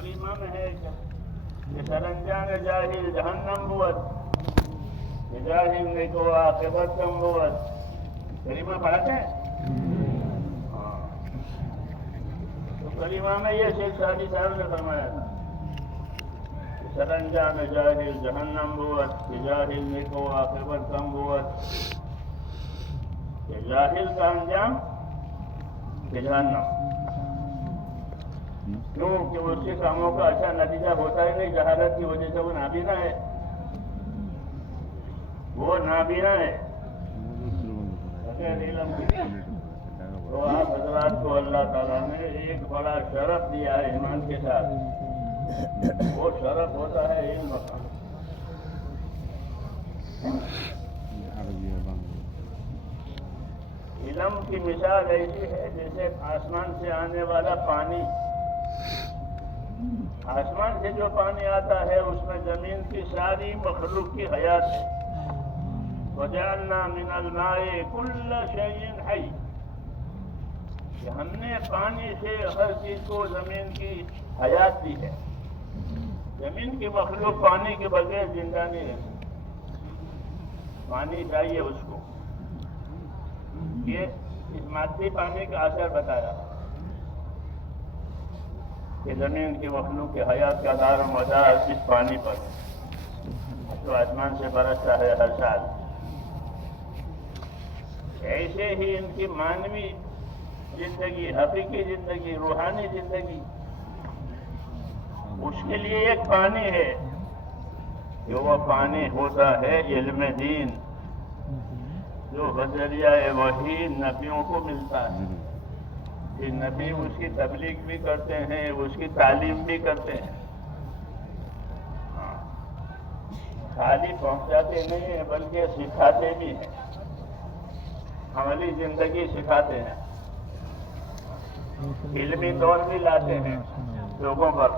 کلمہ میں ہے کہ سرانجام جاہل جہنم بوت جاہل نکو عاقبت کم بوت. کلمہ پڑھتے ہیں؟ ہاں. تو کلمہ میں یہ شیخ سعدی صاحب نے فرمایا تھا کہ سرانجام جاہل جہنم بوت جاہل نکو عاقبت کم بوت. کہ جاہل کا انجام جہنم. کیوں کہ اس کے کاموں کا اچھا نتیجہ ہوتا ہی نہیں. جہالت کی وجہ سے وہ نابینا ہے. وہ نابینا ہے. علم تو آپ حضرات کو اللہ تعالیٰ نے ایک بڑا شرف دیا ہے ایمان کے ساتھ. وہ شرف ہوتا ہے علم کا. علم کی مثال ایسی ہے جیسے آسمان سے آنے والا پانی. آسمان سے جو پانی آتا ہے اس میں زمین کی ساری مخلوق کی حیات ہے. وَجَعَلْنَا مِنَ الْمَاءِ كُلَّ شَيْءٍ حَيٍّ. کہ ہم نے پانی سے ہر چیز کو زمین کی حیات دی ہے. زمین کی مخلوق پانی کے بغیر زندہ نہیں ہے. پانی چاہیے اس کو. یہ اس مادی پانی کا اثر بتایا کہ زمین کی مخلوق کے حیات کا دار و مدار اس پانی پر جو آسمان سے برستا ہے ہر سال. ایسے ہی ان کی مانوی زندگی، حقیقی زندگی، روحانی زندگی، اس کے لیے ایک پانی ہے کہ وہ پانی ہوتا ہے علم دین، جو بذریعہ وحی نبیوں کو ملتا ہے. کہ نبی اس کی تبلیغ بھی کرتے ہیں، اس کی تعلیم بھی کرتے ہیں. خالی پہنچاتے نہیں ہیں بلکہ سکھاتے بھی ہیں. عملی زندگی سکھاتے ہیں. علمی دور بھی لاتے ہیں لوگوں پر.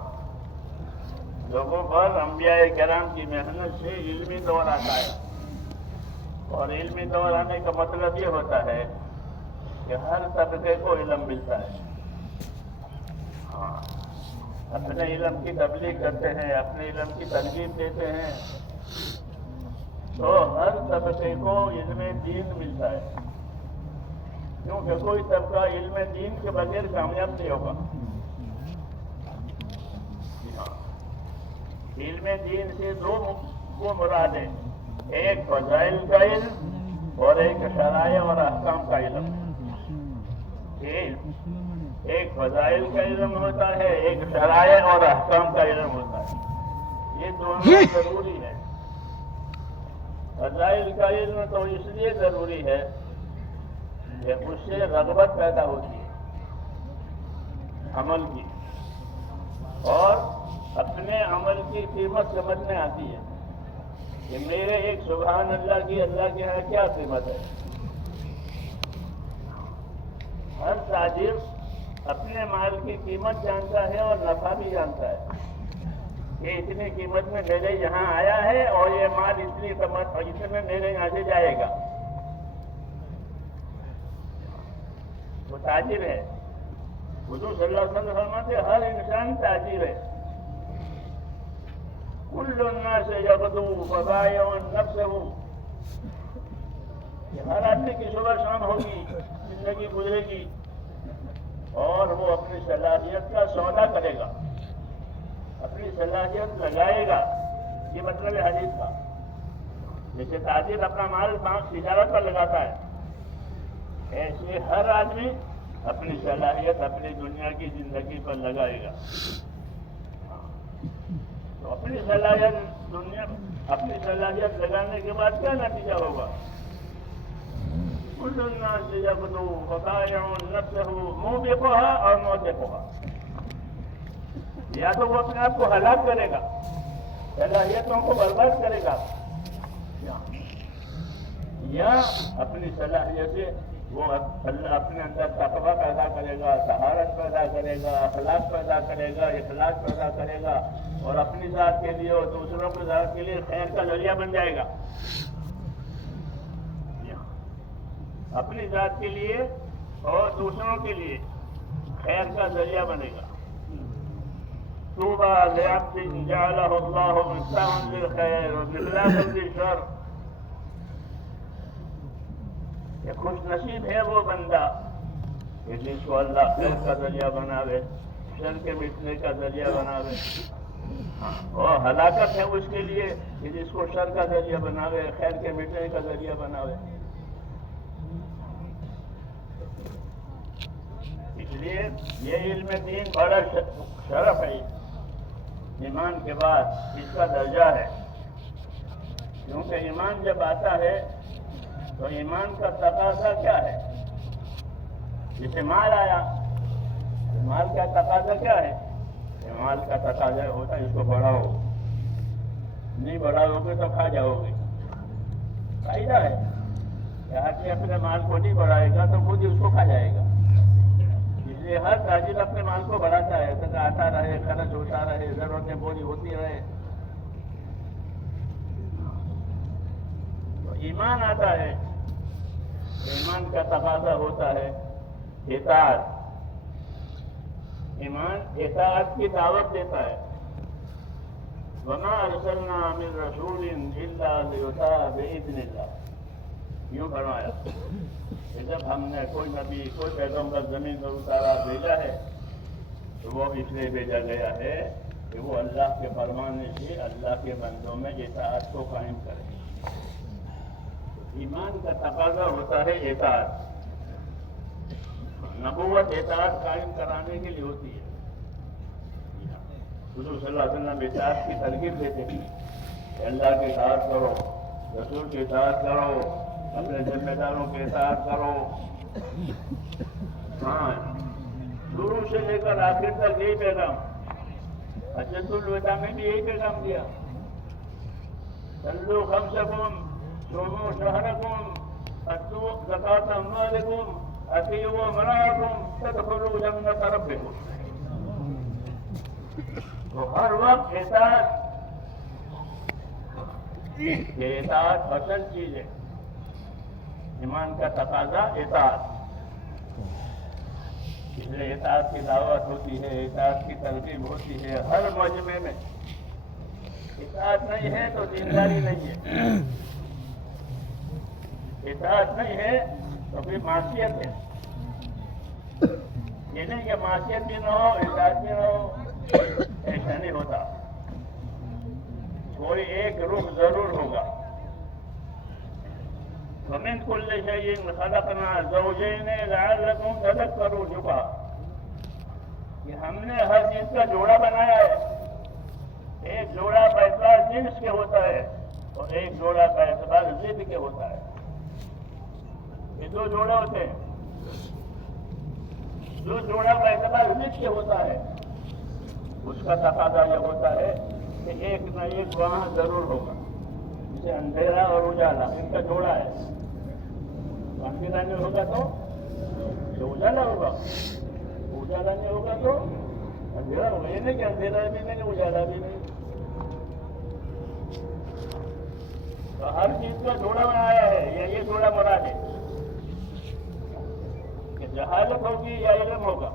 انبیاء کرام کی محنت سے علمی دور آتا ہے. اور علمی دور آنے کا مطلب یہ ہوتا ہے کہ ہر طبقے کو علم ملتا ہے. اپنے علم کی تبلیغ کرتے ہیں، اپنے علم کی ترغیب دیتے ہیں تو ہر طبقے کو علم دین ملتا ہے. کیونکہ کوئی طبقہ علم دین کے بغیر کامیاب نہیں ہوگا. علم دین سے دو مراد ہیں، ایک فضائل کا علم اور ایک شرائع اور احکام کا علم. ایک فضائل کا علم ہوتا ہے، ایک شرائع اور احکام کا علم ہوتا ہے. یہ دونوں ضروری ہے. فضائل کا علم تو اس لیے ضروری ہے کہ اس سے رغبت پیدا ہوتی ہے عمل کی، اور اپنے عمل کی قیمت سمجھ میں آتی ہے کہ میرے ایک سبحان اللہ کی اللہ کے یہاں کیا قیمت ہے. ہر تاجر اپنے مال کی قیمت جانتا ہے اور نفع بھی جانتا ہے کہ اتنی قیمت میں میرے یہاں آیا ہے اور یہ مال اتنی قیمت اور اتنے میرے یہاں سے جائے گا. وہ تاجر ہے. حضور صلی اللہ علیہ وسلم فرماتے ہیں ہر انسان تاجر ہے. کل الناس یغدو فبائع نفسہ. ہر آدمی کی صبح شام ہوگی، زندگی گزرے گی اور وہ اپنی صلاحیت کا سودا کرے گا، اپنی صلاحیت لگائے گا. یہ مطلب ہے حدیث کا. جیسے تاجر اپنا مال بانک تجارت پر لگاتا ہے، ایسے ہر آدمی اپنی صلاحیت اپنی دنیا کی زندگی پر لگائے گا. تو اپنی صلاحیت لگانے کے بعد کیا نتیجہ ہوگا؟ کل الناس یغدو فبائع نفسہ موبقھا اور موجقھا. یا تو وہ اپنے آپ کو ہلاک کرے گا، صلاحیتوں کو برباد کرے گا، یا اپنی صلاحیت سے وہ اپنے اندر تقویٰ پیدا کرے گا، طہارت پیدا کرے گا، اخلاق پیدا کرے گا، اخلاص پیدا کرے گا اور اپنی ذات کے لیے اور دوسروں کی ذات کے لیے خیر کا ذریعہ بن جائے گا. اپنی ذات کے لیے اور دوسروں کے لیے خیر کا ذریعہ بنے گا. تو لعبد جعله الله مفتاحا للخير ومغلاقا للشر. یہ خوش نصیب ہے وہ بندہ کہ جس کو اللہ خیر کا ذریعہ بناوے، شر کے مٹنے کا ذریعہ بناوے. اور ہلاکت ہے اس کے لیے کہ جس کو شر کا ذریعہ بناوے، خیر کے مٹنے کا ذریعہ بناوے. اس لیے یہ علم دین بڑا شرف ہے. ایمان کے بعد اس کا درجہ ہے، کیونکہ ایمان جب آتا ہے تو ایمان کا تقاضا کیا ہے؟ جیسے مال آیا، مال کا تقاضا کیا ہے؟ مال کا تقاضا ہوتا ہے اس کو بڑھاؤ، نہیں بڑھاؤ گے تو کھا جاؤ گے. فائدہ ہے کہ آدمی اپنے مال کو نہیں بڑھائے گا تو خود ہی اس کو کھا جائے گا. اس لیے ہر تاجر اپنے مال کو بڑھاتا ہے تاکہ آتا رہے، خرچ ہوتا رہے، ضرورتیں پوری ہوتی رہے. تو ایمان آتا ہے، ایمان کا تقاضا ہوتا ہے اطاعت. ایمان اطاعت کی دعوت دیتا ہے. وما ارسلنا من رسول الا لیطاع باذن اللہ. یوں فرمایا کہ جب ہم نے کوئی نبی، کوئی پیغمبر زمین پر اتارا بھیجا ہے تو وہ اس لیے بھیجا گیا ہے کہ وہ اللہ کے فرمانے سے اللہ کے بندوں میں اطاعت کو قائم کرے. ایمان کا تقاضا ہوتا ہے اطاعت. نبوت اطاعت قائم کرانے کے لیے ہوتی ہے. حضور صلی اللہ علیہ وسلم اطاعت کی ترغیب دیتے ہیں کہ اللہ کی اطاعت کرو، رسول کی اطاعت کرو، اپنے ذمہ داروں کی اطاعت کرو. ہاں، شروع سے لے کر آخر تک یہی پیغام. حجۃ الوداع میں بھی یہی پیغام دیا. صلوا خمسکم، صوموا شہرکم، ادوا زکاۃ اموالکم، اطیعوا امراءکم تدخلوا جنۃ ربکم. تو ہر وقت اطاعت، یہ اطاعت اصل چیز ہے. ایمان کا تقاضا اطاعت. اس لیے اطاعت کی دعوت ہوتی ہے، اطاعت کی ترغیب ہوتی ہے ہر مجمع میں. اطاعت نہیں ہے تو دینداری نہیں ہے. اطاعت نہیں ہے تو پھر معصیت ہے. یہ نہیں کہ معصیت بھی نہ ہو، اطاعت بھی نہ ہو، ایسا نہیں ہوتا. کوئی ایک رخ ضرور ہوگا. وَمِن كُلِّ شَيْءٍ خَلَقْنَا زَوْجَيْنِ لَعَلَّكُمْ تَذَكَّرُونَ. جھکا کہ ہم نے ہر چیز کا جوڑا بنایا ہے. ایک جوڑا کا اعتبار جنس کے ہوتا ہے اور ایک جوڑا کا اعتبار ضد کے ہوتا ہے. یہ دو جوڑے ہوتے ہیں. جو جوڑا کا اعتبار ضد کے ہوتا ہے اس کا تقاضا یہ ہوتا ہے کہ ایک نہ ایک وہاں ضرور ہوگا. جیسے اندھیرا اور اجالا ان کا جوڑا ہے. اندھیرا نہیں ہوگا تو اجالا ہوگا، اجالا نہیں ہوگا تو اندھیرا ہوگا. یہ نہیں کہ اندھیرا بھی نہیں، اجالا بھی نہیں. تو ہر چیز کا جوڑا بنایا ہے. یہ جوڑا مراد ہے کہ جہالت ہوگی یا علم ہوگا،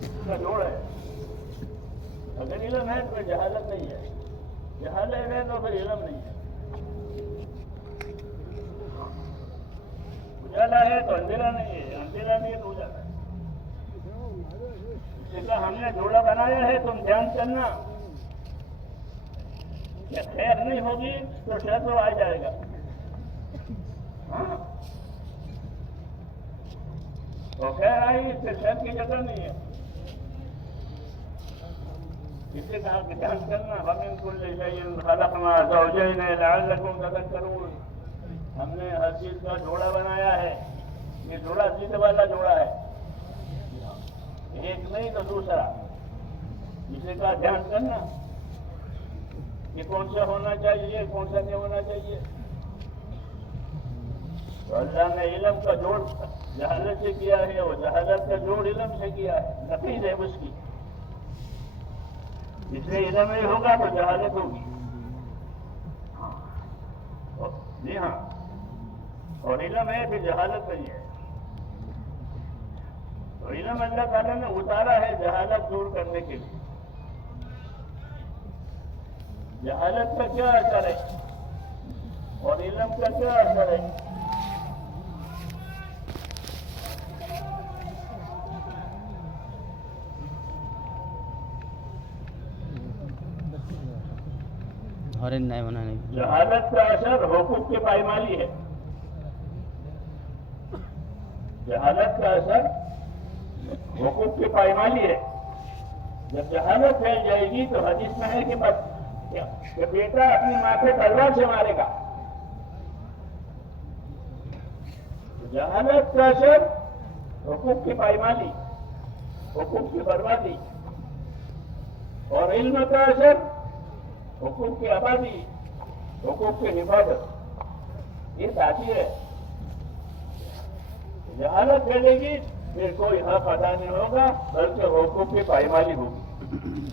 اس کا جوڑا ہے. اگر علم ہے تو جہالت نہیں ہے، جہالت ہے تو پھر علم نہیں ہے. اجالا ہے تو اندھیرا نہیں ہے، اندھیرا نہیں ہے تو اجالا ہے. اس کا ہم نے جوڑا بنایا ہے. تم دھیان کرنا کہ خیر نہیں ہوگی تو شر تو آ جائے گا. ہاں، تو خیر آئی اس سے شر کی جگہ نہیں ہے. اسے کہا کہ دھیان کرنا. وَمِن كُلِّ شَيْءٍ خَلَقْنَا زَوْجَيْنِ لَعَلَّكُمْ تَذَكَّرُونَ. ہم نے ہر چیز کا جوڑا بنایا ہے. یہ جوڑا ضد والا جوڑا ہے، ایک نہیں تو دوسرا. اسے کہا دھیان کرنا کہ کون سا ہونا چاہیے، کون سا نہیں ہونا چاہیے. تو اللہ نے علم کا جوڑ جہالت سے کیا ہے اور جہالت کا جوڑ علم سے کیا ہے. نقیض ہے اس کی. اس لیے علم نہیں ہوگا تو جہالت ہوگی. جی ہاں، اور علم ہے پھر جہالت نہیں ہے. تو علم اللہ تعالیٰ نے اتارا ہے جہالت دور کرنے کے لیے. جہالت کا کیا اثر ہے اور علم کا کیا اثر ہے؟ جہالت کا اثر حقوق کی پائمالی ہے. جہالت کا اثر حقوق کی پائمالی ہے. جب جہالت پھیل جائے گی تو حدیث میں ہے کہ بیٹا اپنی ماں کو تلوار سے مارے گا. جہالت کا اثر حقوق کی پائمالی، حقوق کی بربادی، اور علم کا اثر حقوق کی آبادی، حقوق کی حفاظت. یہ تاثیر ہے. جہالت پھیلے گی پھر کوئی حق ادا نہیں ہوگا، بلکہ حقوق کی پائمالی ہوگی،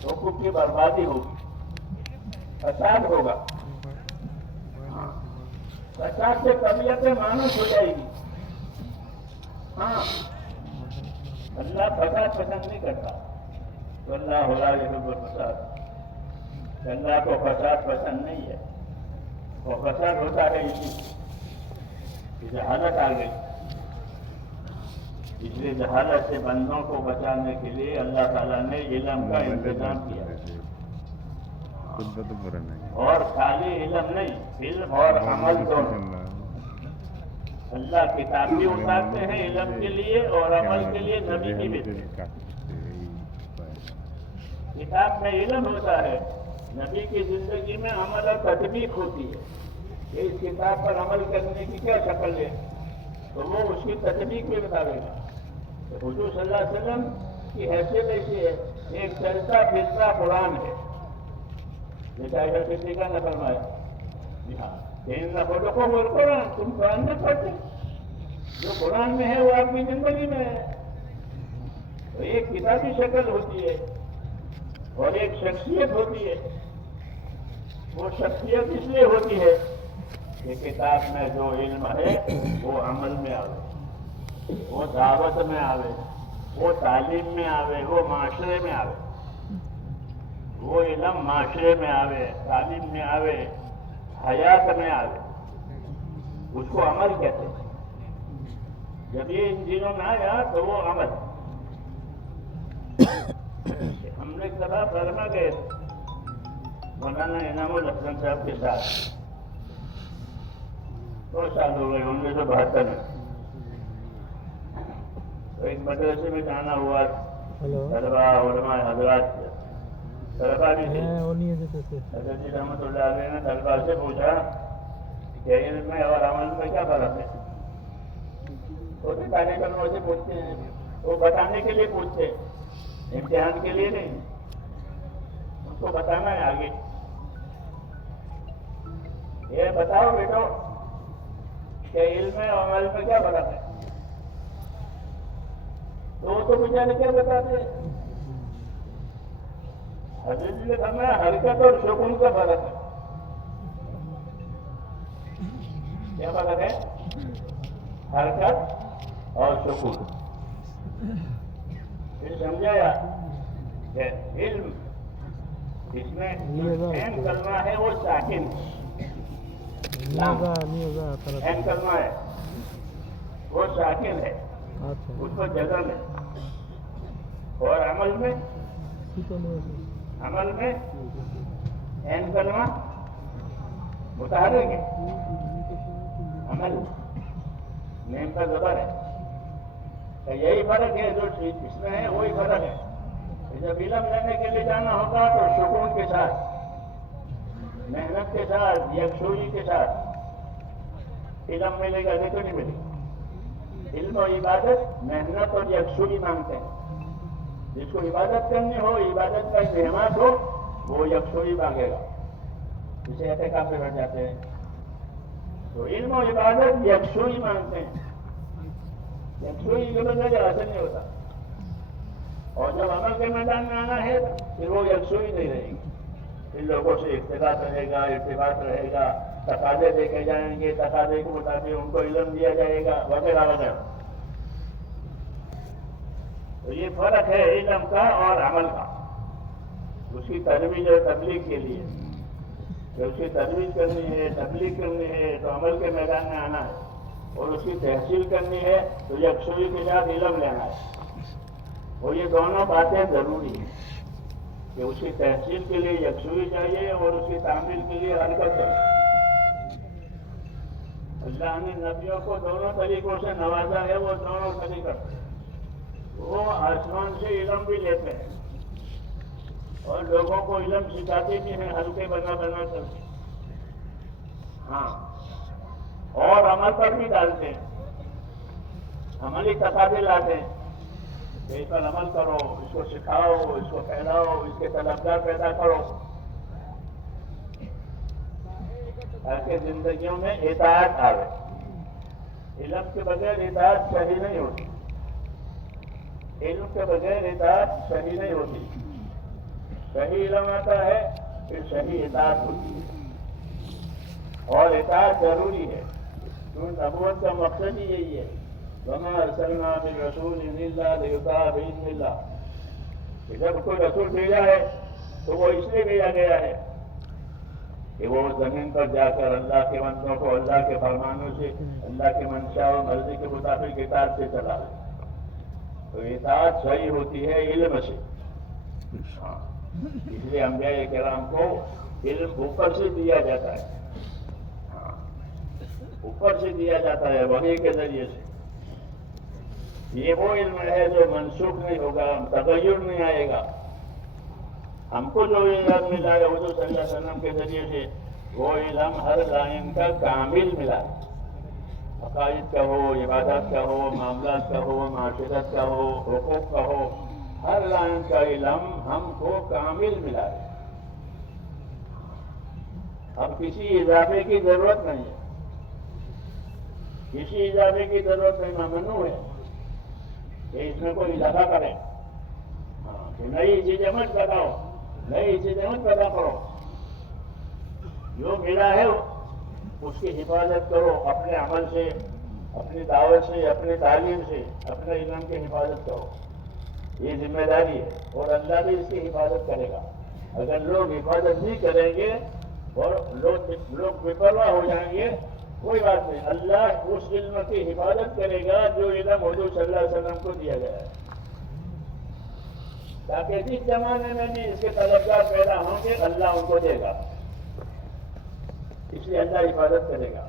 حقوق کی بربادی ہوگی، فساد ہوگا. فساد سے طبیعت مانوس ہو جائے گی. ہاں، اللہ فساد پسند نہیں کرتا. اللہ لا یحب الفساد. اللہ کو فساد پسند نہیں ہے. وہ فساد ہوتا ہے اسی جہالت آ گئی. اس لیے جہالت سے بندوں کو بچانے کے لیے اللہ تعالیٰ نے علم کا انتظام کیا. اور خالی علم نہیں، علم اور عمل دونوں. اللہ کتاب بھی اتارتے ہیں علم کے لیے اور عمل کے لیے نبی کی بھی. کتاب میں علم ہوتا ہے، نبی کی زندگی میں عمل اور تطبیق ہوتی ہے کہ اس کتاب پر عمل کرنے کی کیا شکل ہے، تو وہ اس کی تطبیق بھی بتاوے گا. حضور صلی اللہ علیہ وسلم کی حیثیت ایسی ہے، ایک چلتا پھرتا قرآن ہے. جیسا کسی کا نہ فرمایا جی ہاں ان نفروں کو بول قرآن، تم قرآن میں پڑھتے، جو قرآن میں ہے وہ آپ کی زندگی میں ہے. تو ایک کتابی شکل ہوتی ہے اور ایک شخصیت ہوتی ہے. وہ شخصیت اس لیے ہوتی ہے کہ کتاب میں جو علم ہے وہ عمل میں آوے، وہ دعوت میں آوے، وہ تعلیم میں آوے، وہ معاشرے میں آوے. وہ علم معاشرے میں آوے، تعلیم میں آوے، حیات میں آوے، اس کو عمل کہتے ہیں. جب یہ ان چیزوں میں آیا تو وہ عمل. ہم نے ایک دفعہ برما گئے مولانا انعام الحسن صاحب کے ساتھ. 2 سال ہو گئے 1972 میں. تو ایک مدرسے میں جانا ہوا، طلبا علماء حضرات طلبا بھی تھے. حضرت جی رحمۃ اللہ علیہ نے طلبا سے پوچھا کہ علم میں اور عمل میں کیا فرق ہے. وہ طالب علموں سے پوچھتے ہیں، وہ بتانے کے لیے پوچھتے ہیں، امتحان کے لیے نہیں. ان کو بتانا ہے آگے. یہ بتاؤ بیٹو کہ علم اور عمل میں کیا فرق ہے. تو وہ تو بیچارے کیا بتاتے. حضرت جی نے فرمایا حرکت اور سکون کا فرق ہے. کیا فرق ہے؟ حرکت اور سکون. پھر سمجھایا کہ علم اس میں اہم کلمہ ہے وہ ساکن. اہم کلمہ ہے وہ ساکن ہے، اس کو جزم ہے. اور عمل میں اہم کلمہ متحرک ہے. عمل نیم کا زبر ہے. یہی فرق ہے جو اس میں ہے، وہی فرق ہے. جب علم لینے کے لیے جانا ہوگا تو سکون کے ساتھ، محنت کے ساتھ، یکسوئی کے ساتھ علم ملے گا. نہیں تو نہیں ملے گا. علم و عبادت محنت اور یکسوئی مانگتے ہیں. جس کو عبادت کرنی ہو، عبادت کا انہماک ہو، وہ یکسوئی مانگے گا. جسے اعتکاف پہ بیٹھ جاتے ہیں تو علم و عبادت یکسوئی مانگتے ہیں. یکسوئی کے بغیر حاصل نہیں ہوتا. اور جب عمل کے میدان میں آنا ہے پھر وہ یکسوئی نہیں رہے گی. ان لوگوں سے اختلاف رہے گا، ارتباط رہے گا، تقاضے دیکھے جائیں گے، تقاضے کے مطابق ان کو علم دیا جائے گا، وغیرہ وغیرہ. تو یہ فرق ہے علم کا اور عمل کا. اس کی ترویج اور تبلیغ کے لیے کہ اس کی تجویز کرنی ہے، تبلیغ کرنی ہے تو عمل کے میدان میں آنا ہے، اور اس کی تحصیل کرنی ہے تو یکسوئی کے ساتھ علم لینا ہے. اور یہ دونوں باتیں ضروری ہیں کہ اس کی تحصیل کے لیے یکسوئی چاہیے اور اس کی تعمیل کے لیے حرکت چاہیے. اللہ نے نبیوں کو دونوں طریقوں سے نوازا ہے، وہ دونوں طریقہ وہ آسمان سے علم بھی لیتے ہیں اور لوگوں کو علم سکھاتے بھی ہیں ہلکے بنا بنا کر. ہاں، اور عمل پر بھی ڈالتے ہیں، عملی تقاضے لاتے ہیں کہ اس پر عمل کرو، اس کو سکھاؤ، اس کو پھیلاؤ، اس کے طلبگار پیدا کرو، تاکہ زندگیوں میں اطاعت آئے. علم کے بغیر اطاعت صحیح نہیں ہوتی، علم کے بغیر اطاعت صحیح نہیں ہوتی. صحیح علم آتا ہے پھر صحیح اطاعت ہوتی ہے، اور اطاعت ضروری ہے کیونکہ نبوت کا مقصد ہی یہی ہے. وَمَا أَرْسَلْنَا مِن رَّسُولٍ إِلَّا لِيُطَاعَ بِإِذْنِ اللَّهِ کہ جب کوئی رسول بھیجا ہے تو وہ اس لیے بھیجا گیا ہے کہ وہ زمین پر جا کر اللہ کے بندوں کو اللہ کے فرمانوں سے، اللہ کی منشا اور مرضی کے مطابق اطاعت سے چلا لے. تو اطاعت صحیح ہوتی ہے علم سے. اس لیے انبیاء کرام کو علم اوپر سے دیا جاتا ہے، اوپر سے دیا جاتا ہے وحی کے ذریعے سے. یہ وہ علم ہے جو منسوخ نہیں ہوگا، تغیر نہیں آئے گا. ہم کو جو علم ملا ہے حضور صلی اللہ علیہ وسلم کے ذریعے سے، وہ علم ہر لائن کا کامل ملا ہے. عقائد کا ہو، عبادات کا ہو، معاملات کا ہو، معاشرت کا ہو، حقوق کا ہو، ہر لائن کا علم ہم کو کامل ملا ہے. اب کسی اضافے کی ضرورت نہیں ہے، کسی اضافے کی ضرورت نہیں. ممنوع ہے کہ اس میں کوئی اضافہ کرے، کہ نئی چیزیں مت بتاؤ، نئی چیزیں مت پیدا کرو. جو ملا ہے اس کی حفاظت کرو، اپنے عمل سے، اپنی دعوت سے، اپنی تعلیم سے، اپنے علم کی حفاظت کرو. یہ ذمہ داری ہے اور اللہ بھی اس کی حفاظت کرے گا. اگر لوگ حفاظت نہیں کریں گے اور لوگ بے پرواہ ہو جائیں گے، کوئی بات نہیں، اللہ اس علم کی حفاظت کرے گا جو علم حضور صلی اللہ علیہ وسلم کو دیا گیا ہے، تاکہ جس زمانے میں بھی اس کے طلبگار پیدا ہوں گے اللہ ان کو دے گا. اس لیے اللہ حفاظت کرے گا.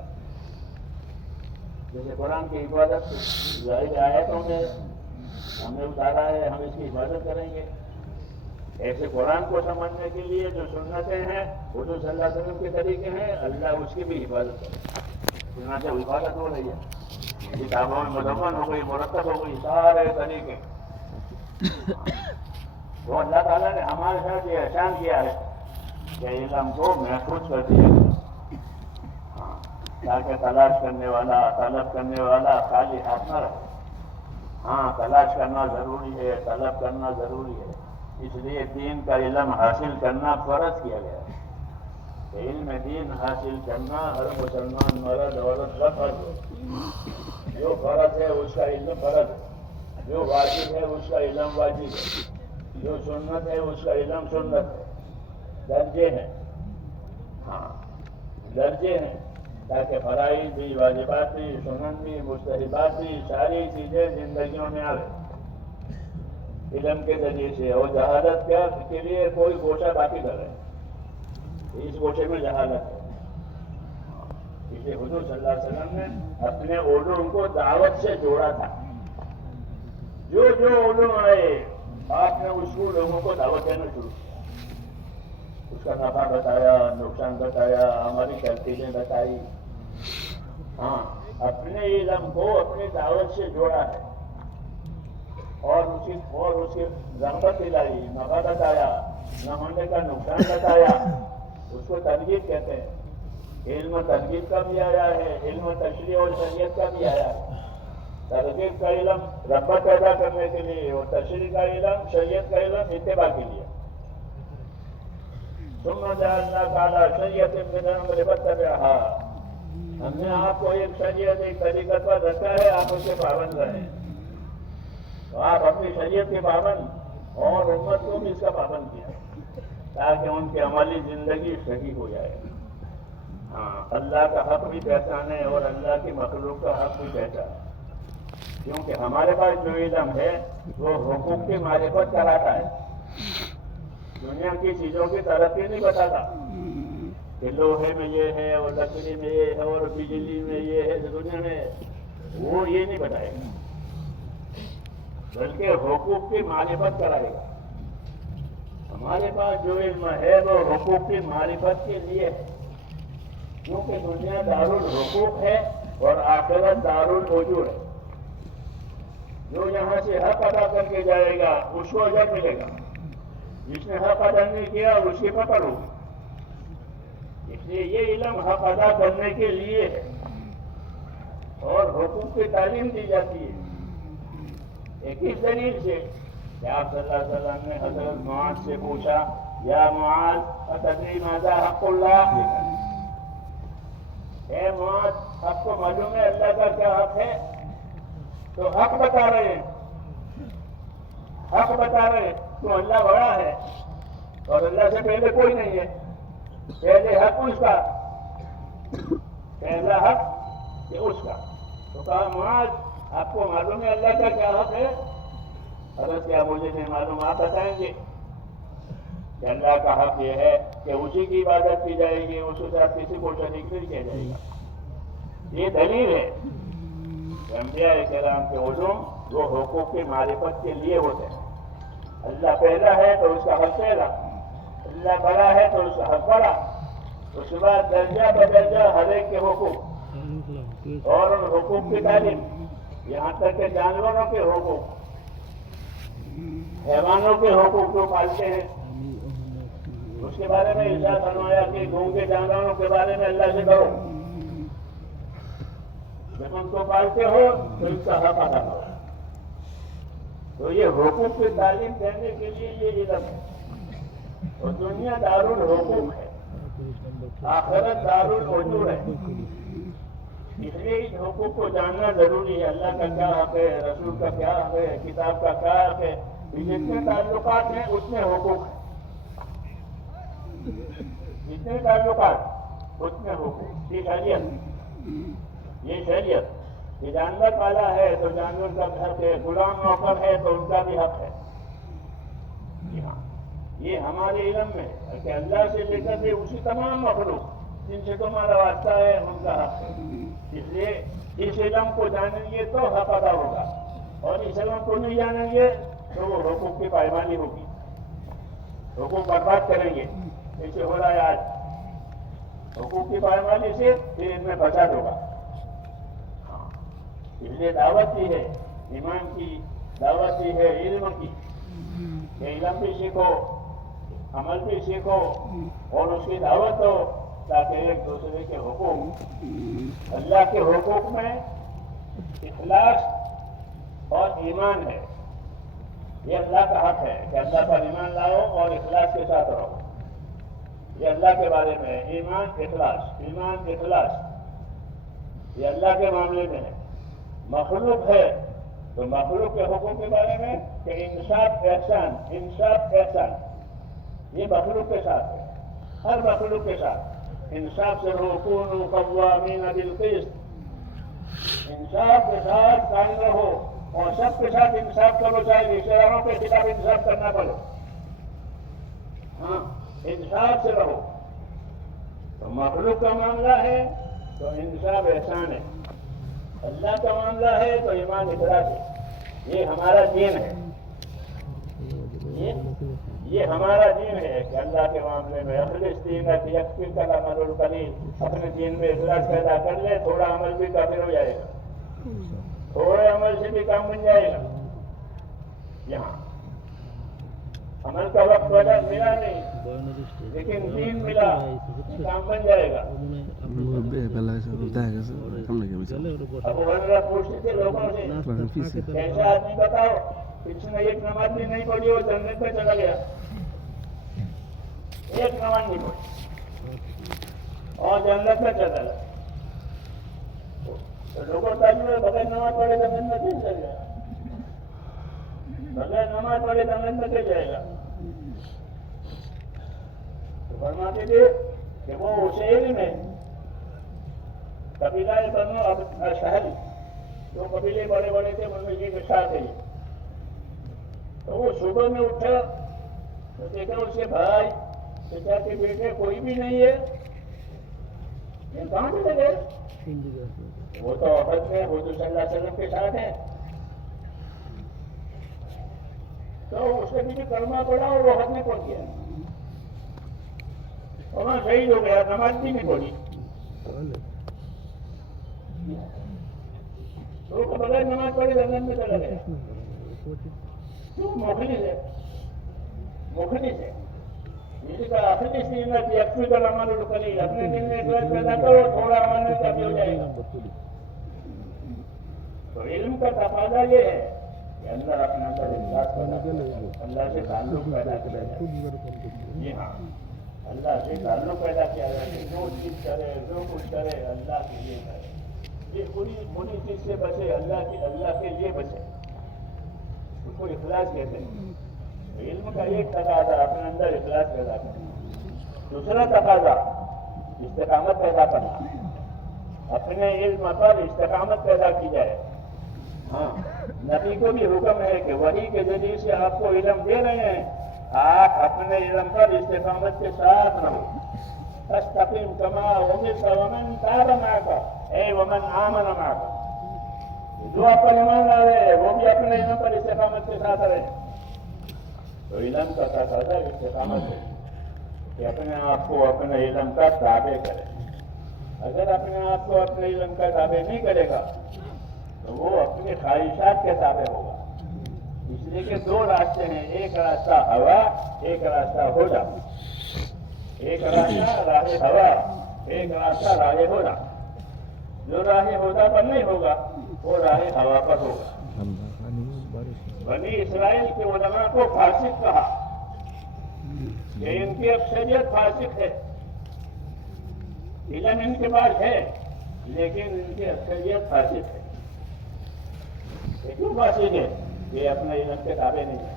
جیسے قرآن کی حفاظت ظاہر آیتوں میں ہم نے اتارا ہے، ہم اس کی حفاظت کریں گے. ایسے قرآن کو سمجھنے کے لیے جو سنتیں ہیں، حضور صلی اللہ علیہ وسلم کے طریقے ہیں، اللہ اس کی بھی حفاظت کرے. چنانچہ حفاظت ہو رہی ہے، کتابوں میں مدون ہو گئی، مرتب ہو گئی، سارے طریقے. تو اللہ تعالیٰ نے ہمارے ساتھ یہ احسان کیا ہے کہ علم کو محفوظ کر دیا تاکہ تلاش کرنے والا، طلب کرنے والا خالی ہاتھ نہ رہے. ہاں، تلاش کرنا ضروری ہے، طلب کرنا ضروری ہے. اس لیے دین کا علم حاصل کرنا فرض کیا گیا ہے. علم دین حاصل کرنا ہر مسلمان مرد عورت کا فرض ہے. جو فرض ہے اس کا علم فرض ہے، جو واجب ہے اس کا علم واجب ہے، جو سنت ہے اس کا علم سنت ہے. درجے ہیں، ہاں درجے ہیں، تاکہ فرائض بھی، واجبات بھی، سنن بھی، مستحبات بھی، ساری چیزیں زندگیوں میں آئے علم کے ذریعے سے. اور جہالت کے لیے کوئی گوشہ باقی نہ رہے، اس گوشے میں جہالت ہے. اس لیے حضور صلی اللہ علیہ وسلم نے اپنے علوم کو دعوت سے جوڑا تھا. جو علوم آئے آپ نے اس کو لوگوں کو دعوت دینا شروع کیا. اس کا نفع بتایا، نقصان بتایا، ہماری ترتیبیں بتائی. ہاں، اپنے علم کو اپنی دعوت سے جوڑا ہے اور اس کی رغبت دلائی، نفع بتایا، نہ ہونے کا نقصان بتایا. اس کو ترغیب کہتے ہیں. علم ترغیب کا بھی آیا ہے، علم تشریع اور شریعت کا بھی آیا ہے. ترغیب کا علم رغبت پیدا کرنے کے لیے اور تشریع کا علم، شریعت کا علم اتباع کے لیے. ثم جعلناک علی شریعۃ من الامر فاتبعها. ہم نے آپ کو ایک شریعت، ایک طریقت پر رکھا ہے، آپ اس کے پابند رہیں. تو آپ اپنی شریعت کے پابند اور امت کو بھی اس کا پابند کیا تاکہ ان کی عملی زندگی صحیح ہو جائے. ہاں اللہ کا حق بھی پہچانے اور اللہ کی مخلوق کا حق بھی پہچانے، کیونکہ ہمارے پاس جو علم ہے وہ حقوق کی معرفت کراتا ہے، دنیا کی چیزوں کی ترقی نہیں بتاتا کہ لوہے میں یہ ہے اور لکڑی میں یہ ہے اور بجلی میں یہ ہے، دنیا میں وہ یہ نہیں بتائے گا، بلکہ حقوق کی معرفت کرائے گا۔ ہمارے پاس جو علم ہے وہ حقوق کی معرفت کے لیے ہے، کیونکہ دنیا دارالحقوق ہے اور آخرت دارالوجور ہے۔ جو یہاں سے حق ادا کر کے جائے گا اس کو اجر ملے گا، جس نے حق ادا نہیں کیا اس کی پکڑ ہوگی۔ اس لیے یہ علم حق ادا کرنے کے لیے ہے اور حقوق کی تعلیم دی جاتی ہے۔ ایک اس دلیل سے کہ آپ صلی اللہ علیہ وسلم نے حضرت معاذ سے پوچھا، یا معاذ اتدری ماذا حق اللہ؟ اے معاذ آپ کو معلوم ہے اللہ کا کیا حق ہے؟ تو حق بتا رہے ہیں، حق بتا رہے ہیں، تو اللہ بڑا ہے اور اللہ سے پہلے کوئی نہیں ہے، پہلے حق اس کا، پہلا حق کہ اس کا۔ تو کہا معاذ آپ کو معلوم ہے اللہ کا کیا حق ہے؟ حضرت کیا مجھے نہیں معلوم، آپ بتائیں گے؟ کہ اللہ کا حق یہ ہے کہ اسی کی عبادت کی جائے گی، اس کے ساتھ کسی کو شریک نہیں کیا جائے گا۔ یہ دلیل ہے کہ انبیاء کرام کے علوم وہ حقوق کی معرفت کے لیے ہوتے ہیں۔ اللہ پہلا ہے تو اس کا حق پہلا، اللہ بڑا ہے تو اس کا حق بڑا، اس کے بعد درجہ بدرجہ ہر ایک کے حقوق اور ان حقوق کی تعلیم، یہاں تک کہ جانوروں کے حقوق، حیوانوں کے حقوق جو پالتے ہیں اس کے بارے میں ارشاد فرمایا کہ گونگے جانوروں کے بارے میں اللہ سے کرو، جب ان کو پالتے ہو تو ان کا حق ادا کرو۔ تو یہ حقوق کی تعلیم دینے کے لیے یہ علم ہے، اور دنیا دارالحقوق ہے، آخرت دارالوجور ہے۔ اس لیے اس حقوق کو جاننا ضروری ہے، اللہ کا کیا حق ہے، رسول کا کیا حق ہے، کتاب کا کیا حق ہے، جتنے تعلقات ہیں اتنے حقوق ہیں، جتنے تعلقات اتنے حقوق۔ یہ شریعت، یہ شریعت، یہ جانور پالا ہے تو جانور کا بھی حق ہے، غلام نوکر ہے تو ان کا بھی حق ہے۔ جی ہاں، یہ ہمارے علم میں ہے کہ اللہ سے لے کر کے اسی تمام مخلوق جن سے تمہارا واسطہ ہے ان کا حق ہے۔ اس لیے اس علم کو جانیں گے تو حق ادا ہوگا، اور اس علم کو نہیں جانیں گے تو وہ حقوق کی پائمانی ہوگی، حقوق برباد کریں گے، ایسے ہو رہا ہے آج۔ حقوق کی پائمانی سے پھر ان میں فساد ہوگا۔ اس لیے دعوت کی ہے، ایمان کی دعوت کی ہے، علم کی، کہ علم بھی سیکھو، عمل بھی سیکھو اور اس کی دعوت دو، تاکہ ایک دوسرے کے حقوق، اللہ کے حقوق میں اخلاص اور ایمان ہے۔ یہ اللہ کا حق ہے کہ اللہ پر ایمان لاؤ اور اخلاص کے ساتھ رہو۔ یہ اللہ کے بارے میں ہے، ایمان اخلاص، ایمان اخلاص، یہ اللہ کے معاملے میں ہے۔ مخلوق ہے تو مخلوق کے حقوق کے بارے میں کہ انصاف احسان، انصاف احسان، یہ مخلوق کے ساتھ ہے، ہر مخلوق کے ساتھ انصاف سے رہو، کونوا قوامین بالقسط، انصاف کے ساتھ قائم رہو اور سب کے ساتھ انصاف کرو، چاہے رشتہ داروں کے خلاف انصاف کرنا پڑے، ہاں انصاف سے رہو۔ تو مخلوق کا معاملہ ہے تو انصاف احسان ہے، اللہ کا معاملہ ہے تو ایمان اخلاص ہے۔ یہ ہمارا دین ہے، یہ ہمارا دین ہے کہ اللہ کے معاملے میں اخلص دین ہے کہ یکفیک العمل القلیل، اپنے دین میں اخلاص پیدا کر لے، تھوڑا عمل بھی کافر ہو جائے گا، تھوڑے عمل سے بھی کام بن جائے گا۔ یہاں عمل کا وقت ملا نہیں لیکن دین ملا، کام بن جائے گا۔ ابو ہریرہ پوچھتے تھے لوگوں سے، ایسا آدمی بتاؤ اس نے ایک نماز بھی نہیں پڑھی اور جنت میں چلا گیا، ایک نماز نہیں پڑھی اور جنت میں چلا گیا۔ تو لوگوں تعلیم بغیر نماز پڑھے جنت میں کیسے چل جائے گا؟ بغیر نماز پڑھے جنت میں کیسے جائے گا؟ تو فرماتے تھے کہ وہ اسے علم ہے قبیلہ بنو شہر، جو قبیلے بڑے بڑے تھے ان میں یہ گشا تھے. تو وہ صبح میں اٹھا تو دیکھا اس کے بھائی چچا کے بیٹے کوئی بھی نہیں ہے، یہ کہاں چلے گئے؟ وہ تو عہد میں حضور صلی اللہ علیہ وسلم کے ساتھ ہیں. تو اس کے پیچھے کلمہ پڑا اور وہ عہد میں پہنچ گیا، اور وہاں شہید ہو گیا، نماز بھی نہیں پڑھی. تو بغیر نماز پڑھی لندن میں چلا گیا. کیوں؟ مخلص ہے، مخلص ہے. اسی کا آخری چیز میں بھی اکثر کا عمل رکلی اپنے دل میں ڈرس پیدا کرو، تھوڑا عمل میں کافی ہو جائے گا. تو علم کا تقاضا یہ ہے کہ اللہ اپنے اندر اخلاص پیدا کرے، اللہ سے تعلق پیدا کیا جائے. جی ہاں، اللہ سے تعلق پیدا کیا جائے. جو چیز کرے، جو کچھ کرے اللہ کے لیے کرے. یہ بری چیز سے بچے، اللہ کے لیے بچے، اس کو اخلاص کہتے ہیں. علم کا ایک تقاضا اپنے اندر اخلاص پیدا کرنا. دوسرا تقاضا استقامت پیدا کرنا، اپنے علم پر استقامت پیدا کی جائے. ہاں، نبی کو بھی حکم ہے کہ وحی کے ذریعے سے آپ کو علم دے رہے ہیں، آپ اپنے علم پر استقامت کے ساتھ رہو. فاستقم کما امرت ومن تاب معك اے ومن آمن معك. جو آپ پر ایمان لا رہے ہیں وہ بھی اپنے علم پر استقامت کے ساتھ رہے. تو علم کا تقاضا استقامت ہے کہ اپنے آپ کو اپنے علم کا تابع کرے. اگر اپنے آپ کو اپنے علم کا تابع نہیں کرے گا تو وہ اپنی خواہشات کے تابع ہوگا. اس لیے کہ دو راستے ہیں، ایک راستہ ہوا، ایک راستہ ہدا. ایک راستہ راہ ہوا، ایک راستہ راہ ہدا. جو راہ ہدا پر نہیں ہوگا وہ راہ ہوا پر ہوگا. بنی اسرائیل کے علماء کو فاسق کہا کہ ان کی اکثریت فاسق ہے. علم ان کے پاس ہے لیکن ان کی اکثریت فاسق ہے. کیوں فاسق ہے؟ یہ اپنے علم کے تابع نہیں ہے،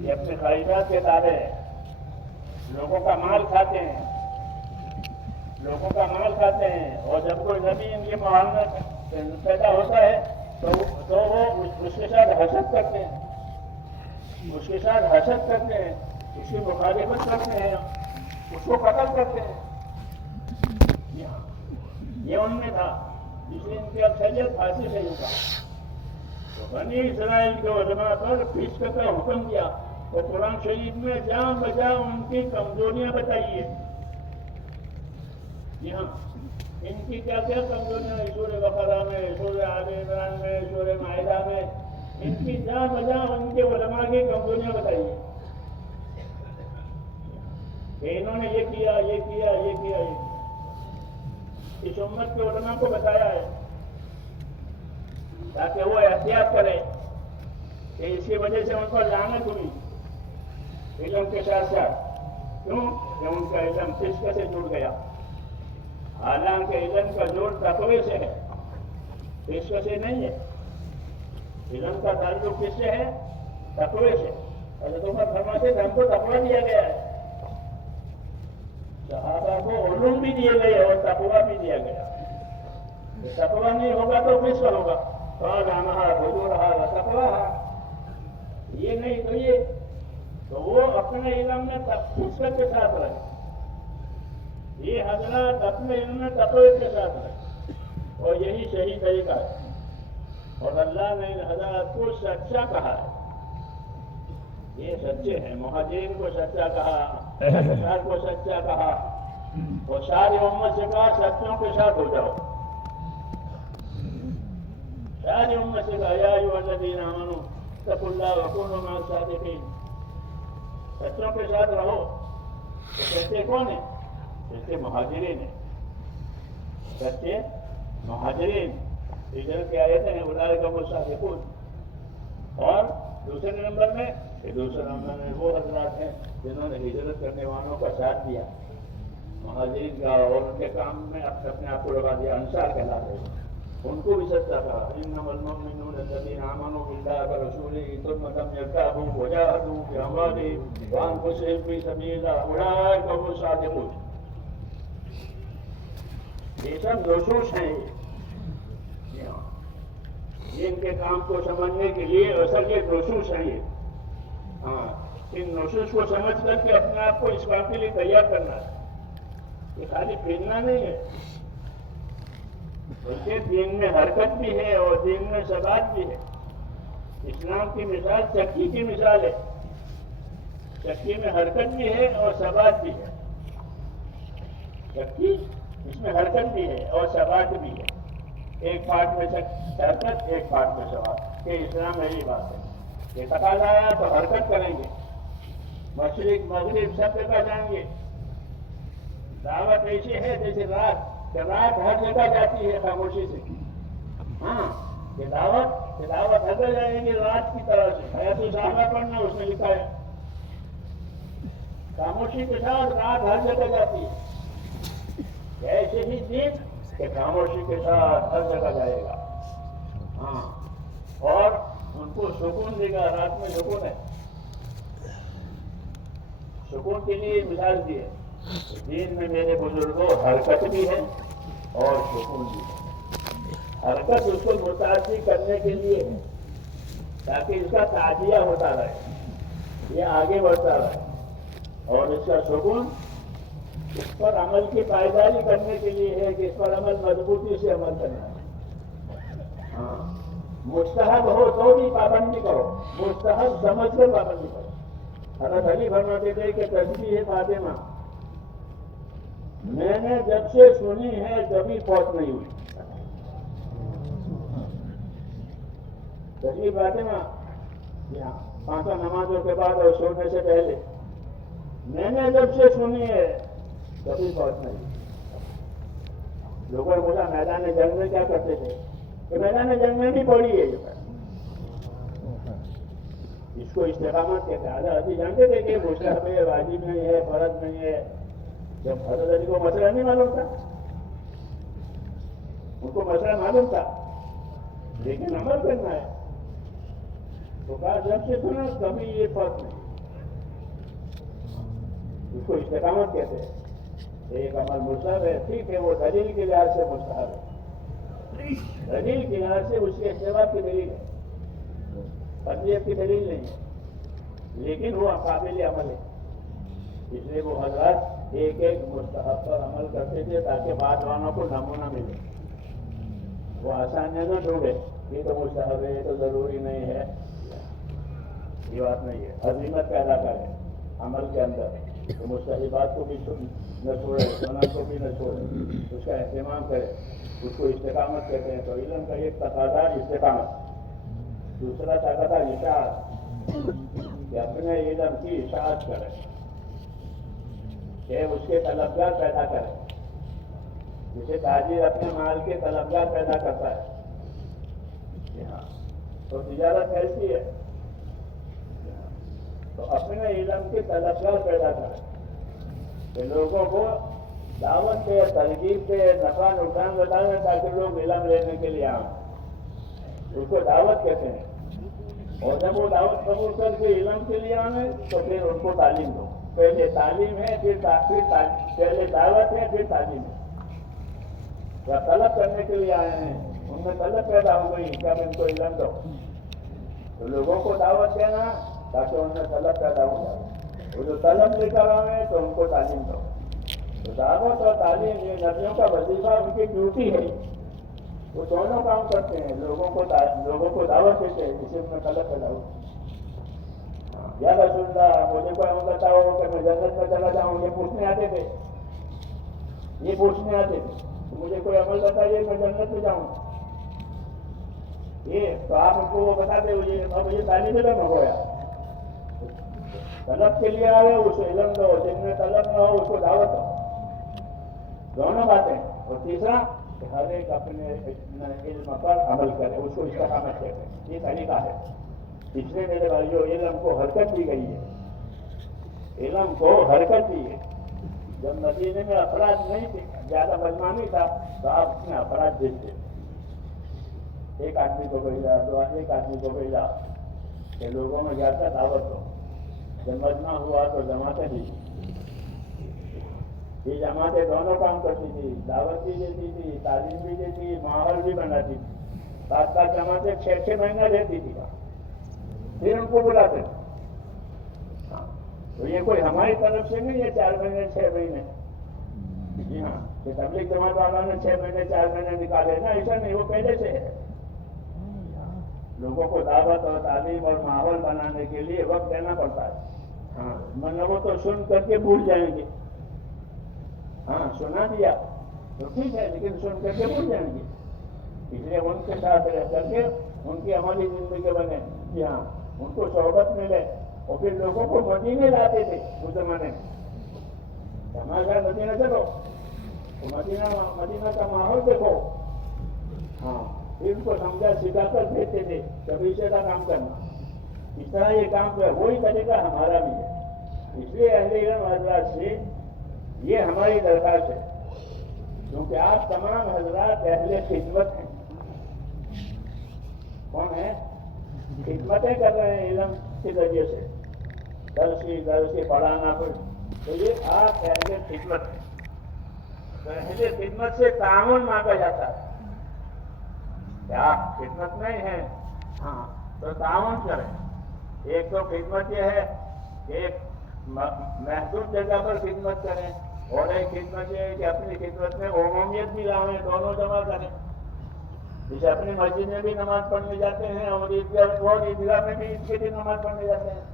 یہ اپنے خواہشات کے تابع ہے. لوگوں کا مال کھاتے ہیں، لوگوں کا مال کھاتے ہیں. اور جب کوئی نبی ان کے مال میں پیدا ہوتا ہے تو وہ اس کے ساتھ حسد کرتے ہیں، اس کے ساتھ حسد کرتے ہیں، اس کی مخالفت کرتے ہیں، اس کو قتل کرتے ہیں. یہ ان میں تھا، اس لیے ان کی اکثریت فاسق ہے. تو بنی اسرائیل کے علماء پر فسق کا حکم دیا. تو قرآن شریف میں جہاں بجا ان کی کمزوریاں بتائیے. جی ہاں، ان کی کیا کیا کمزوریاں ہیں؟ سورہ بقرہ میں، سورہ آل عمران میں، سورہ مائدہ میں ان کی جہاں بجا ان کے علماء کی کمزوریاں بتائیے کہ انہوں نے یہ کیا، یہ کیا، یہ کیا، یہ کیا. اس امت کے علماء کو بتایا ہے تاکہ وہ احتیاط کرے کہ اس کی وجہ سے ان کو لعنت ہوئی علم کے ساتھ ساتھ. کیوں کہ ان کا علم فسق سے جڑ گیا. حالانکہ علم کا جوڑ تقوی سے ہے، فسق سے نہیں ہے. علم کا تعلق کس سے ہے؟ تقوی سے. حضرت عمر فرماتے ہیں ہم کو تقوی دیا گیا ہے. صحابہ کو علوم بھی دیے گئے اور تقوی بھی دیا گیا. تقوی نہیں ہوگا تو فسق ہوگا. یہ نہیں تو یہ. تو وہ اپنے علم میں فسق کے ساتھ رہے. یہ حضرات اپنے علم میں تقوی کے ساتھ رہے اور یہی صحیح طریقہ ہے. اور اللہ نے ان حضرات کو سچا کہا ہے. یہ سچے ہیں. مہاجرین کو سچا کہا، انصار کو سچا کہا، اور ساری امت سے کہا سچوں کے ساتھ ہو جاؤ. ساری امت سے کہا یا ایھا الذین آمنوا اتقوا اللہ وکونوا مع الصادقین. سچوں کے ساتھ رہو. تو سچے کون ہیں؟ سچے مہاجرین ہیں. سچے مہاجرین ہجرت کے آیتیں ہیں اولئک هم الصادقون. اور دوسرے نمبر میں وہ حضرات ہیں جنہوں نے ہجرت کرنے والوں کا ساتھ دیا، مہاجرین کا، اور ان کے کام میں اپنے آپ کو لگا دیا. انصار کہلاتے ہیں. ان کو بھی سچا کہا انما المؤمنون الذین آمنوا باللہ ورسولہ ثم لم یرتابوا وجاہدوا باموالہم وانفسہم فی سبیل اللہ اولئک هم الصادقون. یہ سب نصوص ہیں یہ ان کے کام کو سمجھنے کے لیے اصل یہ نصوص ہیں یہ ہاں ان نصوص کو سمجھ کر کے اپنے آپ کو اس کام کے لیے تیار کرنا ہے. یہ خالی پھرنا نہیں ہے بلکہ دین میں حرکت بھی ہے اور دین میں ثبات بھی ہے. اسلام کی مثال چکی کی مثال ہے. چکی میں حرکت بھی ہے اور ثبات بھی ہے. چکی اس میں حرکت بھی ہے اور ثبات بھی ہے. ایک پارٹ میں حرکت ایک پارٹ میں ثبات. کہ اسلام میں یہی بات ہے کہ تقاضا آیا تو حرکت کریں گے. مشرق مغرب سب جگہ جائیں گے. دعوت ایسی ہے جیسے رات کہ رات ہر جگہ جاتی ہے خاموشی سے. ہاں کہ دعوت ہر جگہ جائیں گے رات کی طرح سے. حیات الصحابہ پڑھنا اس میں لکھا ہے خاموشی کے ساتھ رات ہر جگہ جاتی ہے. ایسے ہی دین کہ خاموشی کے ساتھ ہر جگہ جائے گا. ہاں اور ان کو سکون دے گا. رات میں سکون ہے. سکون کے لیے مثال دی ہے. دین میں میرے بزرگوں حرکت بھی ہے اور سکون بھی ہے. حرکت اس کو متاثر کرنے کے لیے ہے تاکہ اس کا تعزیہ ہوتا رہے, یہ آگے بڑھتا رہے. اور اس کا سکون اس پر عمل کی پائیداری کرنے کے لیے ہے کہ اس پر عمل مضبوطی سے عمل کرنا ہے. ہاں مستحب ہو تو بھی پابندی کرو. مستحب سمجھ کر پابندی کرو. حضرت علی فرماتے تھے کہ تسبیح فاطمہ میں نے جب سے سنی ہے کبھی فوت نہیں ہوئی. تسبیح فاطمہ پانچوں نمازوں کے بعد اور سونے سے پہلے میں نے جب سے سنی ہے کبھی فوت نہیں. لوگوں نے بولا میدان جنگ میں کیا کرتے تھے کہ میدان جنگ میں بھی پڑھی ہے. اس کو استقامت کہتے ہیں. حضرت علی جانتے تھے کہ مستحب ہے, واجب نہیں ہے, فرض نہیں ہے. جب حضرت علی کو مسئلہ نہیں معلوم تھا, ان کو مسئلہ معلوم تھا لیکن عمل کرنا ہے تو کہا جب سے سنا کبھی یہ فرق نہیں. اس کو استقامت کہتے ہیں. ایک عمل مستحب ہے ٹھیک ہے, وہ دلیل کے لحاظ سے مستحب ہے. دلیل کے لحاظ سے اس کے استحباب کی دلیل ہے, فرضیت کی دلیل نہیں ہے, لیکن وہ قابل عمل ہے. اس لیے وہ حضرات ایک ایک مستحب پر عمل کرتے تھے تاکہ بعد والوں کو نمونہ ملے. وہ آسانیاں نہ ڈھونڈے یہ تو مستحب ہے, یہ تو ضروری نہیں ہے. یہ بات نہیں ہے. عظیمت پیدا کرے عمل کے اندر تو مستحبات کو بھی نہ چھوڑے, سنت کو بھی نہ چھوڑے, اس کا اہتمام کرے. اس کو استقامت کہتے ہیں. تو علم کا ایک تقاضا استقامت, دوسرا تقاضا اشاعت کہ اپنے علم کی اشاعت کرے, کہ اس کے طلبگار پیدا کرے. جسے تاجر اپنے مال کے طلبگار پیدا کرتا ہے. تو تجارت کیسی ہے تو اپنے علم کے طلبگار پیدا کرے کہ لوگوں کو دعوت پہ, ترغیب پہ, نفع نقصان بتانا تاکہ لوگ علم لینے کے لیے آئیں. اس کو دعوت کہتے ہیں. اور جب وہ دعوت قبول کر کے علم کے لیے آئیں تو پھر ان کو تعلیم دو. پہلے تعلیم ہے پہلے دعوت ہے پھر تعلیم ہے. جب طلب کرنے کے لیے آئے ہیں ان میں طلب پیدا ہو گئی کہ اب ان کو علم دو, تو لوگوں کو دعوت دینا تاکہ ان میں طلب پیدا ہو جائے. وہ جو طلب لے کر آئے تو ان کو تعلیم دو. تو دعوت اور تعلیم یہ نبیوں کا وظیفہ, ان کی ڈیوٹی ہے. وہ دونوں کام کرتے ہیں. لوگوں کو دعوت دیتے ہیں جسے ان میں طلب پیدا ہو. یا رسول اللہ مجھے کوئی عمل بتاؤ کہ میں جنت میں چلا جاؤں, یہ پوچھنے آتے تھے. مجھے کوئی عمل بتائیے میں جنت میں جاؤں. یہ تو آپ ان کو وہ بتاتے ہوئے اب یہ تعلیم علم ہو گیا. طلب کے لیے آئے اس کو علم دو, جن میں طلب نہ ہو اس کو دعوت دو. دونوں باتیں. اور تیسرا کہ ہر ایک اپنے علم پر عمل کرے, اس کو استقامت کہتے ہیں. یہ طریقہ ہے. اس لیے میرے بھائیو علم کو حرکت دی گئی ہے. علم کو حرکت دی ہے. جب مدینے میں افراد نہیں تھے, زیادہ مجمع نہیں تھا, تو آپ میں افراد دیکھتے. ایک آدمی کو بھیجا, ایک آدمی کو بھیجا کہ لوگوں میں جاتا دعوت دو. جب مجمع ہوا تو جماعتیں دی. یہ جماعتیں دونوں کام کرتی تھی، دعوت بھی دیتی تھی، تعلیم بھی دیتی، ماحول بھی بناتی تھی. 7 جماعتیں 6 مہینے رہتی تھی وہاں، پھر ان کو بلاتے تھے. تو یہ کوئی ہماری طرف سے نہیں ہے 4 مہینے 6 مہینے. جی ہاں، کہ تبلیغ جماعت والوں نے 6 مہینے 4 مہینے نکالے نا، ایسا نہیں، وہ پہلے سے ہے. لوگوں کو دعوت اور تعلیم اور ماحول بنانے کے لیے وقت دینا پڑتا ہے. ہاں، ورنہ وہ تو سن کر کے بھول جائیں گے. ہاں، سنا دیا تو ٹھیک ہے، لیکن سن کر کے بھول جائیں گے. اس لیے ان کے ساتھ رہ کر کے ان کی عملی زندگی بنے. جی ہاں، ان کو صحبت ملے. اور پھر لوگوں کو مدینے لاتے تھے اس زمانے میں. ہمارے گھر مدینہ چلو، تو مدینہ کا ماحول دیکھو. ہاں، پھر ان کو سمجھا سکھا کر بھیجتے تھے کبھی سے کا کام کرنا. اس طرح یہ کام کیا، وہی طریقہ ہمارا بھی ہے. اس لیے اہل علم حضرات سے یہ ہماری درخواست ہے، کیونکہ آپ تمام حضرات اہل خدمت ہیں. کون ہے؟ خدمتیں کر رہے ہیں علم کے ذریعے سے، درس پڑھانا پڑ. تو یہ آپ اہل خدمت ہیں. تو اہل خدمت سے تعاون مانگا جاتا ہے. کیا خدمت نہیں ہے؟ ہاں، تو تعاون کریں. ایک تو خدمت یہ ہے کہ ایک محدود جگہ پر خدمت کریں، اور ایک خدمت یہ ہے کہ اپنی خدمت میں عمومیت بھی لائیں، دونوں جمع کریں. جسے اپنی مسجد میں بھی نماز پڑھنے جاتے ہیں اور عیدگاہ میں بھی اس کے بھی نماز پڑھنے جاتے ہیں.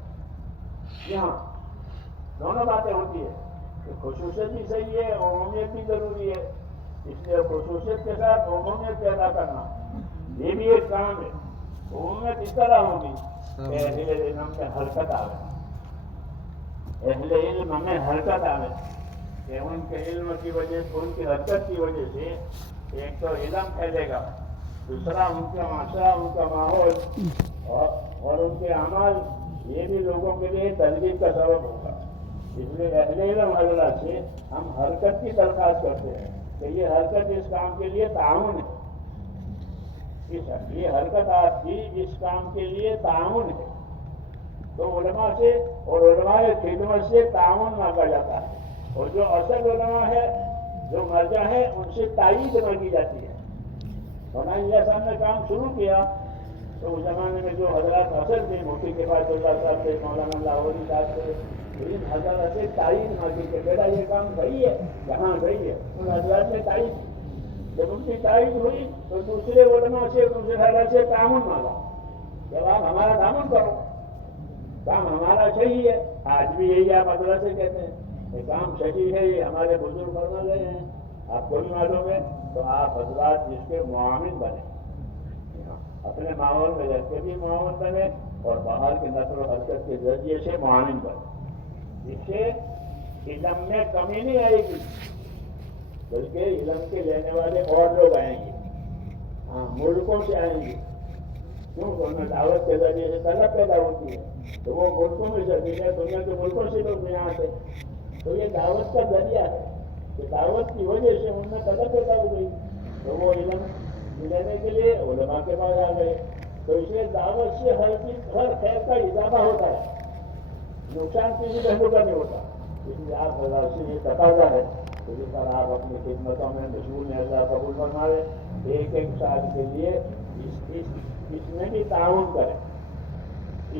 جی ہاں، دونوں باتیں ہوتی ہے کہ خصوصیت بھی صحیح ہے، عمومیت بھی ضروری ہے. اس لیے خصوصیت کے ساتھ عمومیت پیدا کرنا یہ بھی ایک کام ہے. عمومیت اس طرح ہوگی کہ اہل علم میں حرکت آئے. اہل علم میں حرکت آئے کہ ان کے علم کی وجہ سے، ان کی حرکت کی وجہ سے ایک تو علم پھیلے گا، دوسرا ان کا معاشرہ، ان کا ماحول اور ان کے اعمال یہ بھی لوگوں کے لیے ترغیب کا سبب ہوگا. اس لیے اہل علم حضرات سے ہم حرکت کی درخواست کرتے ہیں کہ یہ حرکت اس کام کے لیے تعاون ہے. یہ حرکت آپ کی اس کام کے لیے تعاون ہے. تو علماء سے اور علماء خدمت سے تعاون مانگا جاتا ہے. اور جو اصل علماء ہے، جو مرجع ہے، ان سے تائید مانگی جاتی ہے. مولانا صاحب نے کام شروع کیا تو اس زمانے میں جو حضرات اصل تھے، مفتی کے پاس اللہ صاحب سے، مولانا لاہوری صاحب سے، ان حضرات سے تائید مانگی کہ میرا یہ کام صحیح ہے، کہاں صحیح ہے. ان حضرات نے تائید. جب ان کی تائید ہوئی تو دوسرے علماء سے، دوسرے حضرات سے تعاون مانگا. جب آپ ہمارا تعاون کرو، کام ہمارا صحیح ہے. آج بھی یہی آپ حضرات سے کہتے ہیں کہ کام صحیح ہے، یہ ہمارے بزرگ فرما گئے ہیں، آپ کو بھی معلوم ہے. تو آپ حضرات جس کے معاون بنے، اپنے ماحول میں رہ کے بھی معاون بنے اور باہر کی نقل و حرکت کے ذریعے سے معاون بنے. اس سے علم میں کمی نہیں آئے گی، بلکہ علم کے لینے والے اور لوگ آئیں گے. ہاں، ملکوں سے آئیں گے. کیوں؟ ان میں دعوت کے ذریعے سے طلب پیدا ہوتی ہے. تو وہ ملکوں میں سے دنیا کے ملکوں سے لوگ یہاں آتے. تو یہ دعوت کا ذریعہ ہے کہ دعوت کی وجہ سے ان میں طلب پیدا ہو گئی، تو وہ علم لینے کے لیے علماء کے پاس آ گئے. تو اس لیے دعوت سے ہر خیر کا اضافہ ہوتا ہے، نقصان کسی پہلو کا نہیں ہوتا. اس لیے آپ حضرات سے یہ تقاضا ہے کہ جس طرح آپ اپنی خدمتوں میں مشغول ہیں، اللہ قبول فرمائے. ایک سال کے لیے اس میں بھی تعاون کریں،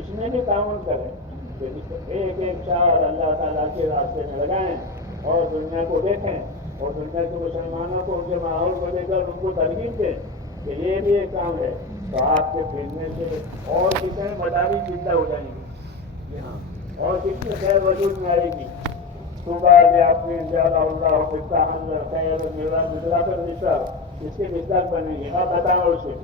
اس میں بھی تعاون کریں کہ ایک سال اللہ تعالیٰ کے راستے میں لگائیں اور دنیا کو دیکھیں، اور دنیا کے مسلمانوں کو ان کے ماحول کو دے کر ان کو ترغیب دیں کہ یہ بھی ایک کام ہے. تو آپ کے پھرنے سے اور کتنے مداری زندہ ہو جائیں گے. جی ہاں، اور کتنی خیر وجود میں آئے گی. صبح میں آپ نے زیادہ اللہ خطہ خیر ملا کر مثال اس کے مثال بنے گی. آپ بتاؤ اسے.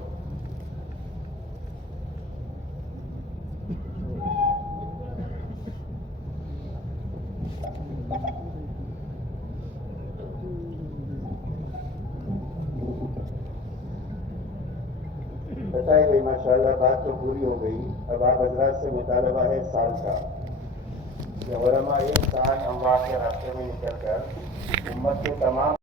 بتائی گئی ماشاء اللہ، بات تو پوری ہو گئی. اب آپ حضرات سے مطالبہ ہے سال کا کہ علماء ایک سال اللہ کے راستے میں نکل کر امت کے تمام